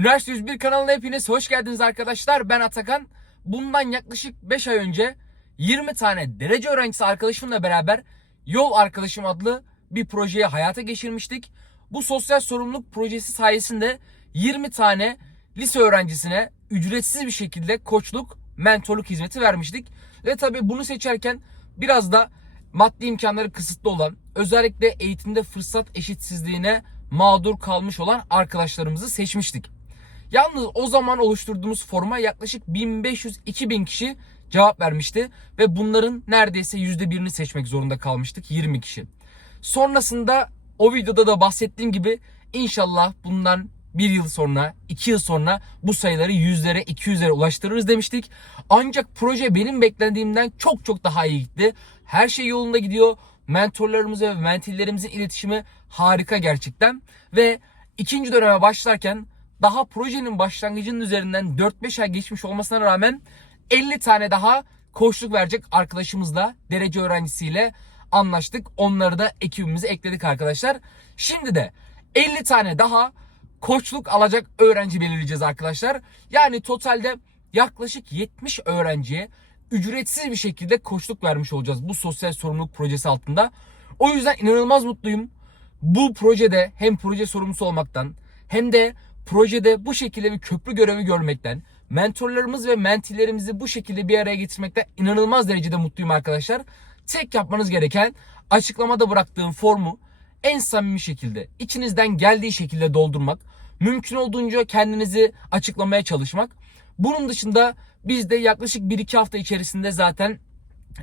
Üniversite 101 kanalına hepiniz hoş geldiniz arkadaşlar. Ben Atakan. Bundan yaklaşık 5 ay önce 20 tane derece öğrencisi arkadaşımla beraber Yol Arkadaşım adlı bir projeye hayata geçirmiştik. Bu sosyal sorumluluk projesi sayesinde 20 tane lise öğrencisine ücretsiz bir şekilde koçluk, mentorluk hizmeti vermiştik. Ve tabii bunu seçerken biraz da maddi imkanları kısıtlı olan, özellikle eğitimde fırsat eşitsizliğine mağdur kalmış olan arkadaşlarımızı seçmiştik. Yalnız o zaman oluşturduğumuz forma yaklaşık 1500-2000 kişi cevap vermişti ve bunların neredeyse %1'ini seçmek zorunda kalmıştık 20 kişi. Sonrasında o videoda da bahsettiğim gibi inşallah bundan bir yıl sonra, iki yıl sonra bu sayıları yüzlere, iki yüzlere ulaştırırız demiştik. Ancak proje benim beklendiğimden çok çok daha iyi gitti. Her şey yolunda gidiyor. Mentorlarımız ve mentillerimizin iletişimi harika gerçekten. Ve ikinci döneme başlarken daha projenin başlangıcının üzerinden 4-5 ay geçmiş olmasına rağmen 50 tane daha koçluk verecek arkadaşımızla, derece öğrencisiyle anlaştık. Onları da ekibimize ekledik arkadaşlar. Şimdi de 50 tane daha koçluk alacak öğrenci belirleyeceğiz arkadaşlar. Yani totalde yaklaşık 70 öğrenciye ücretsiz bir şekilde koçluk vermiş olacağız bu sosyal sorumluluk projesi altında. O yüzden inanılmaz mutluyum. Bu projede hem proje sorumlusu olmaktan hem de projede bu şekilde bir köprü görevi görmekten, mentorlarımız ve mentillerimizi bu şekilde bir araya getirmekten inanılmaz derecede mutluyum arkadaşlar. Tek yapmanız gereken açıklamada bıraktığım formu en samimi şekilde, içinizden geldiği şekilde doldurmak, mümkün olduğunca kendinizi açıklamaya çalışmak. Bunun dışında biz de yaklaşık 1-2 hafta içerisinde zaten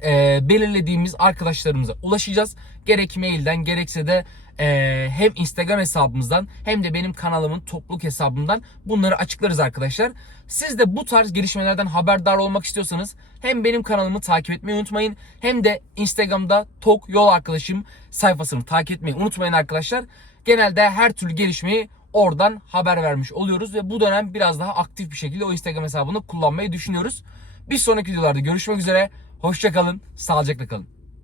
e, belirlediğimiz arkadaşlarımıza ulaşacağız. Gerek mailden gerekse de e, hem Instagram hesabımızdan hem de benim kanalımın topluluk hesabımdan bunları açıklarız arkadaşlar. Siz de bu tarz gelişmelerden haberdar olmak istiyorsanız hem benim kanalımı takip etmeyi unutmayın hem de Instagram'da Tok Yol Arkadaşım sayfasını takip etmeyi unutmayın arkadaşlar. Genelde her türlü gelişmeyi oradan haber vermiş oluyoruz ve bu dönem biraz daha aktif bir şekilde o Instagram hesabını kullanmayı düşünüyoruz. Bir sonraki videolarda görüşmek üzere. Hoşçakalın, sağlıcakla kalın.